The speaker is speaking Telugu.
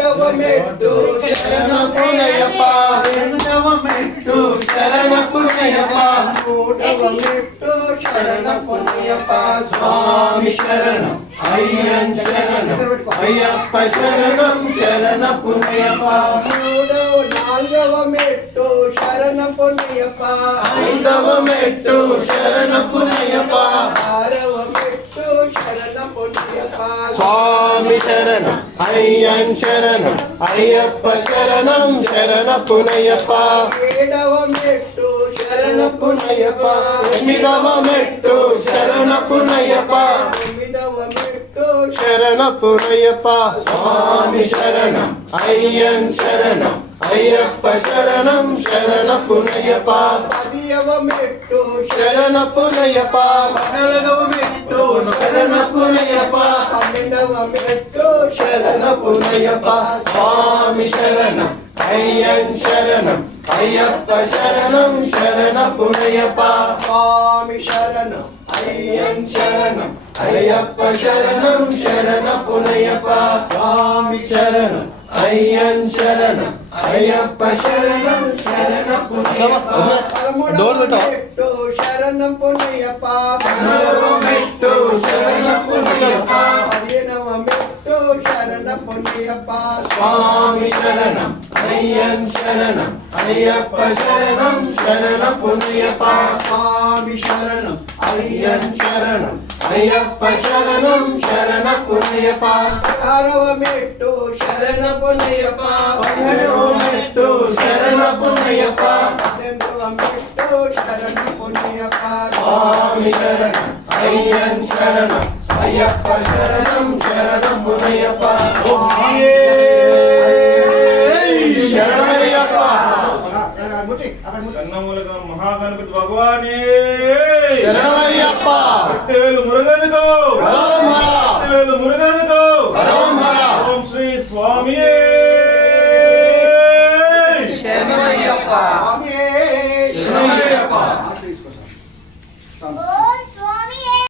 నూటవ మెట్టు శరణపునయప్ప రెండవ మెట్టు శరణపునయప్ప నూటవ మెట్టు శరణపునయప్ప స్వామి శరణం అయ్యన్ శరణం అయ్యప్ప శరణం శరణపునయప్ప నాలుగవ మెట్టు శరణపునయప్ప ఐదవ మెట్టు శరణపునయప్ప ఆరవ మెట్టు శరణపునయప్ప స్వామి శరణం అయ్యన్ శరణం అయ్యప్ప శరణం శరణపునయప్ప ఏడవ మెట్టు శరణపునయప్ప ఎనిమిదవ మెట్టు శరణపునయప్ప తొమ్మిదవ మెట్టు శరణపునయప్ప స్వామి శరణం అయ్యన్ శరణం అయ్యప్ప శరణం శరణపునయప్ప పదియవ మెట్టు శరణపునయప్ప పద్నాలుగవ మెట్టు శరణపునయప్ప పన్నెండవ మెట్టు శరణపునయప్ప స్వామి శరణం అయ్యన్ శరణం అయ్యప్ప శరణం శరణపునయప్ప స్వామి శరణం అయ్యన్ శరణం అయ్యప్ప శరణం శరణపునయప్ప స్వామి శరణం అయ్యన్ శరణం అయ్యప్ప శరణం శరణపునయప్ప మెట్టు శరణపునయప్ప పదవ మెట్టు శరణపునయప్ప పదిహేనవ మెట్టు శరణపునయప్ప స్వామి శరణం అయ్యన్ శరణం అయ్యప్ప శరణం శరణపునయప్ప స్వామి శరణం అయ్యన్ శరణం అయ్యప్ప శరణం శరణపునయప్ప పదహారవ మెట్టు శరణపునయప్ప పదిహేడవ మెట్టు శరణపునయప్ప పద్దెనిమిదవ మెట్టు శరణపునయప్ప స్వామి శరణం అయ్యన్ శరణం అయ్యప్ప శరణం శరణపునయప్ప శరణయ్యప్ప కన్నమూలక మహాగణపతి భగవానే శరణయ్యప్ప మురుగనుకో మురుగన్